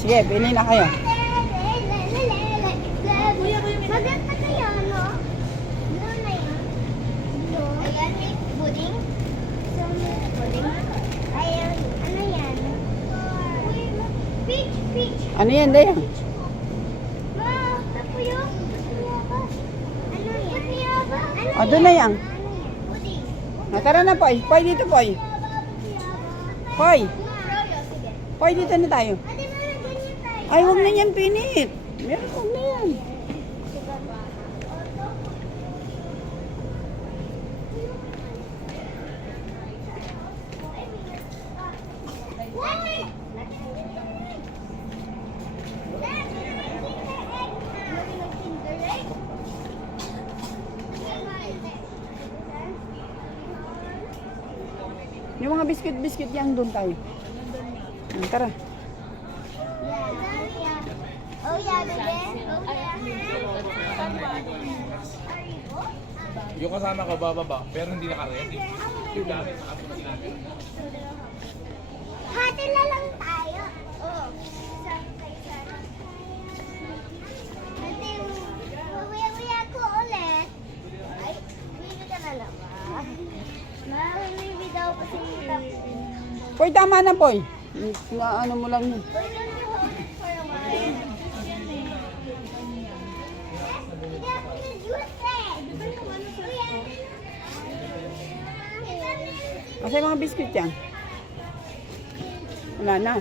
Sige, pili na kayo. Maganda kayo, no? No na yun. No. Ayan, may pudding. So, may pudding. Ayan, ano yan? Peach, peach. Ano yan, Dayang? Ma, tapuyok. Ano yan? Ano O, doon na yan. Ano yan? Pudding. Tara na, Poy. Poy, dito, Poy. Poy. Sige. Poy, dito na tayo. Ate, mga ganyan tayo. Ay, huwag na yan pinit. Meron, huwag na yan. Yung mga biscuit yan, doon tayo. Tara. Oh yeah, baby. Oh yeah. Yung kasama ko bababa, pero hindi naka-ready. Yung dami nakapunta natin. Hati na lang tayo. Oo. Ate, uwi ako ulit. Ay, bibig ka na naman. May daw kasi yung tapos. Poy, tama na, Poy. Na ano mo lang yun. Uy, don't you hold it for a while? Hindi ako na-juice eh. Kasi mga biscuit yan. Wala na.